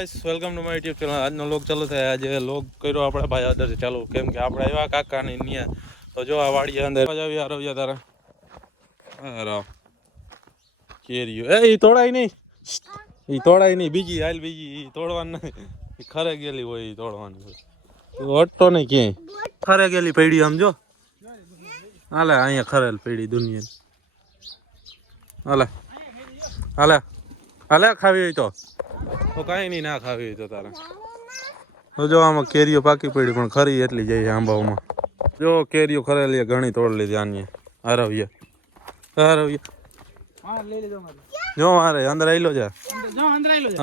Welcome to my YouTube channel આજનો લોક ચાલુ થાય. આજે લોક કર્યો આપણે ભાઈ આદર ચાલુ. કેમ કે આપણે આવ્યા કાકાની ન્યા. તો જો આ વાડી અંદર આવી આરવ્યા તારા. રાવ કેરીઓ. એ તોડાય નહીં. ઈ તોડાય નહીં. બીજી, હાલ બીજી. ઈ તોડવાની નહીં. ખરે ગયેલી હોય, ઈ તોડવાની હોય. હટતો નહીં ક્યાંય. ખરે ગયેલી પડી આમ જો. હાલે, અહીંયા ખરેલ પડી દુનિયા હાલે. હાલે. હાલે, ખાવી હોય તો. તો કાંઈ નહીં ના ખાવી તો તારે. તો જો આમાં કેરીઓ પાકી પડી પણ ખરી એટલી જાય આંબાઓમાં. જો કેરીઓ ખરેલી ઘણી તોડ લીધી આની. હરવીએ હરવીએ જો મારે અંદર આવેલો જા.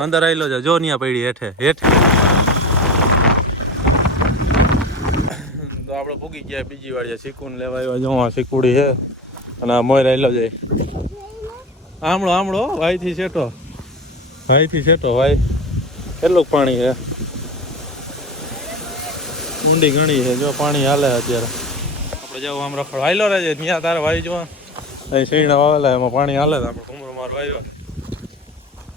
અંદર આવેલો છે જા. જો ન્યા પડી હેઠે હેઠે. તો આપણે ભૂગી ગયા બીજી વાળી સિકુન લેવા આવ્યા. જો આ સિકુડી છે. અને આ મોયર આવેલો જાય. આમળો આમળો ભાઈથી શેઠો. ભાઈથી તો ભાઈ કેટલું પાણી છે? ઊંડી ઘણી છે જો પાણી હાલે અત્યારે. આપણે જવું આમ રખડ. હાલો રહેજે ત્યાં તારે વાઈ જો. અહીં શીણા વાવેલા એમાં પાણી હાલે છે આપણે. ઘૂમરો મારવા આવ્યા.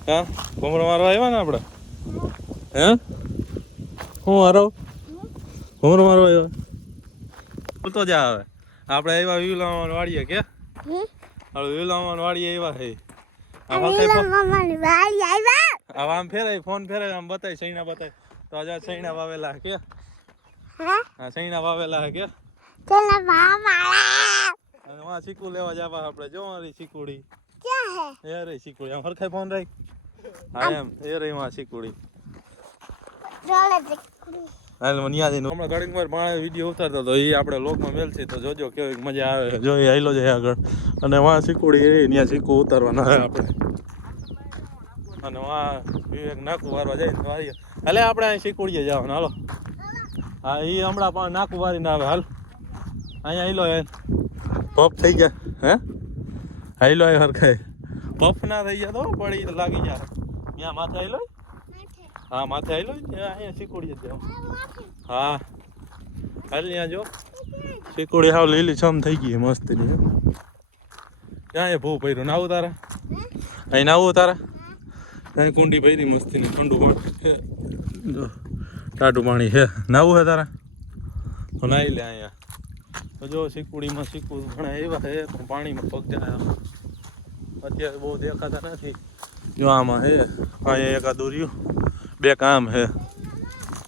હા? ઘૂમરો મારવા આવ્યા ને આપણે? હે? હું હારો? ઘૂમરો મારવા આવ્યો? બોલતો જા હવે. આપણે આવ્યા વિવલામાં વાળીએ કે? હવે વિવલામાં વાળીએ આવ્યા છે હવે આમ ફેરાય ફોન ફેરાય આમ બતાય સૈણા બતાય. તો આજે સૈણા વાવેલા કે? હા? સૈણા વાવેલા કે? અને વાં ચીકુ લેવા જવા આપણે. જો મારી ચીકુડી. એ રે ચીકુડી. આમ હરખાઈ ફોન રાખ. હા એમ. એ રે માં ચીકુડી. હાલ મને યાદ નહીં હમણાં ઘડીક વાર માણે વીડિયો ઉતારતો હતો એ આપણે લોકમાં મેલશે તો જોજો કેવી મજા આવે. જો એ આયલો જાય આગળ. અને વાં ચીકુડી એ ત્યાં શીખવું ઉતારવાના આવે આપણે. અને વાં વિવેક નાકુ વારવા જાય ને આવીએ. હાલે આપણે અહીં ચીકુડીએ જવાનું હાલો. હા એ હમણાં પણ નાકું વારીને આવે હાલ. અહીંયા આયલો એ પફ થઈ ગયા હે? આયલો એ હરખાય પફ ના થઈ ગયા તો પડી તો લાગી જાય. ત્યાં માથે આયલો હા માથે આવેલો અહીંયા શીખોડી જ હા. હાલ ત્યાં જો. શીખોડી હાવ લીલી છમ થઈ ગઈ મસ્તની હો. ક્યાં એ ભૂ પહેર્યું નાવું તારા? અહીં નાવું તારા? અહીં કુંડી પહેરી મસ્તી ની ઠંડુ પાણી. જો ટાટું પાણી છે. નાવું હે તારા? તો નાઈ લે અહીંયા. તો જો ચીકુડીમાં ચીકુ ઘણા એવા છે પણ પાણીમાં પગ જાય અત્યારે બહુ દેખાતા નથી. જો આમાં હે અહીંયા એક આ દોર્યું. બે કામ હે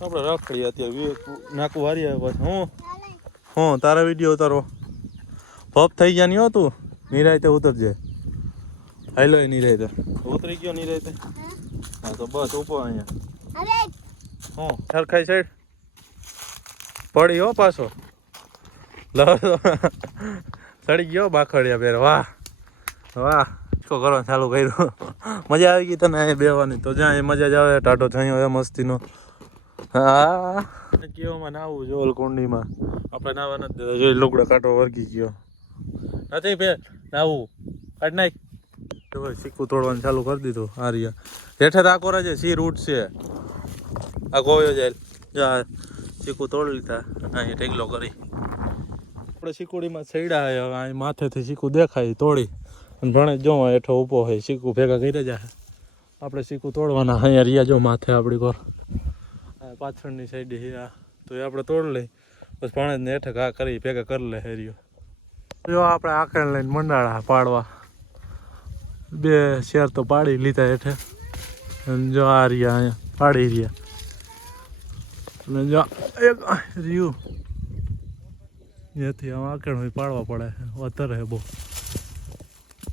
આપણે રાખડી અત્યારે વિવેક નાકું વારી આવે પછી હું. હું તારા વીડિયો ઉતારો. ભપ થઈ ગયા નહીં તું? નિરાયતે ઉતરજે. હાલો એ નિરાયતે. ઉતરી ગયો નિરાયતે. હા તો બસ ઊભો અહીંયા. હું સરખાઈ સાઈડ. પડી હો પાછો. લો ચડી ગયો બાખડિયા પેર વાહ. વાહ. શું કરવાનું ચાલુ કર્યું. મજા આવી ગઈ તને અહીં બેવાની તો જ્યાં એ મજા જ આવે ટાટો થયો એ મસ્તીનો. હા. કેવામાં નાવું જો કુંડીમાં આપણે નાવા નથી દેતા. જોઈ લુગડા કાંટો વર્ગી ગયો. નથી ભે નાવું. કાઢ નાખ. તો સિક્કું તોડવાનું ચાલુ કરી દીધું આર્યા. હેઠે રાખો છે? સી રૂટ છે. આ ગોયો જાય જા સિક્કું તોડી લીધા. અહીં ઢેગલો કરી. આપણે સિકુડીમાં છેડા માથેથી સિક્કું દેખાય તોડી. અને ભણે જો હેઠો ઊભો હોય, શીખું ભેગા કરી જાય આપણે શીખું તોડવાના અહીંયા રહ્યા જો માથે આપણી કોર પાછળની સાઈડ હે, આ. તો એ આપણે તોડ લઈ બસ ભણે હેઠે ઘા કરી, ભેગા કરી લે હેરિયો જો આપણે આખરે લઈને મંડાળા પાડવા. બે શેર તો પાડી લીધા હેઠે. અને જો આ રહ્યા અહીંયા, પાડી રહ્યા. અને જો એક રહ્યું. જેથી આમ હોય પાડવા પડે વધારે બહુ.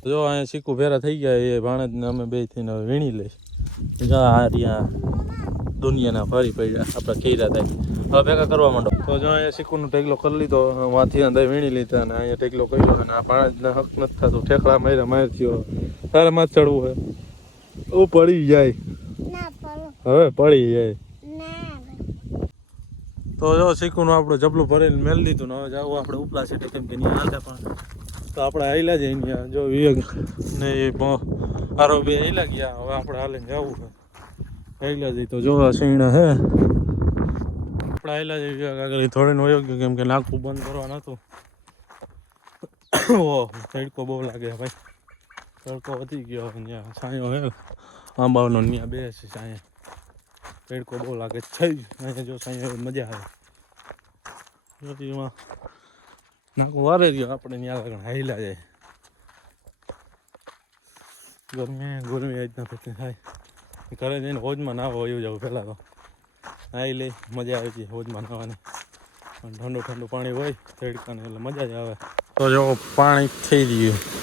જો અહીંયા સિક્કુ ભેરા થઈ ગયા એ ભાણેજને અમે બે થઈને વીણી લઈશ. જા આ રહ્યા દુનિયાના ફરી પડ્યા આપણે ખેરા થાય. હવે ભેગા કરવા માંડો. તો જો અહીંયા સિક્કુનો ટેકલો કરી લીધો વાંથી અંદર વીણી લીધા અને અહીંયા ટેકલો કર્યો અને આ ભાણેજને હક નથી થતું. ઠેકડા માર્યા માર થયો. તારે માં ચડવું હે? ઓ પડી જાય. હવે પડી જાય. તો જો શીખું આપણે જબલું ભરીને મેળ લીધું ને હવે જાવું આપણે ઉપલા સીટે કેમ કે નહીં હાલે પણ. તો આપણે હાઈલા જઈએ અહીંયા જો વિવેક ને એ આરો હાઈલા ગયા. હવે આપણે હાલે જવું છે. આવેલા જઈ તો જોવા આ હે. આપણે આવેલા જઈએ વિવેક આગળ. થોડે નો ગયો કેમ કે નાખવું બંધ કરવા નતું ઓહ, તડકો બહુ લાગે ભાઈ. તડકો વધી ગયો અહીંયા સાંયો છાંયો હે. આંબાનો ત્યાં બે છે છાંયા તડકો બહુ લાગે છે. અહીંયા જો સાંઈ મજા આવે. જો એમાં નાખું, વારે રહ્યો આપણે ત્યાં આગળ હાઈલા જાય. ગરમી ગરમી જ ના પછી થાય. ઘરે જઈને હોજમાં નાહવા એવું જાવ પહેલાં તો. નાહી લઈ મજા આવે છે હોજમાં નાહવાની. પણ ઠંડુ ઠંડુ પાણી હોય, તડકાને એટલે મજા જ આવે. તો જો, પાણી થઈ ગયું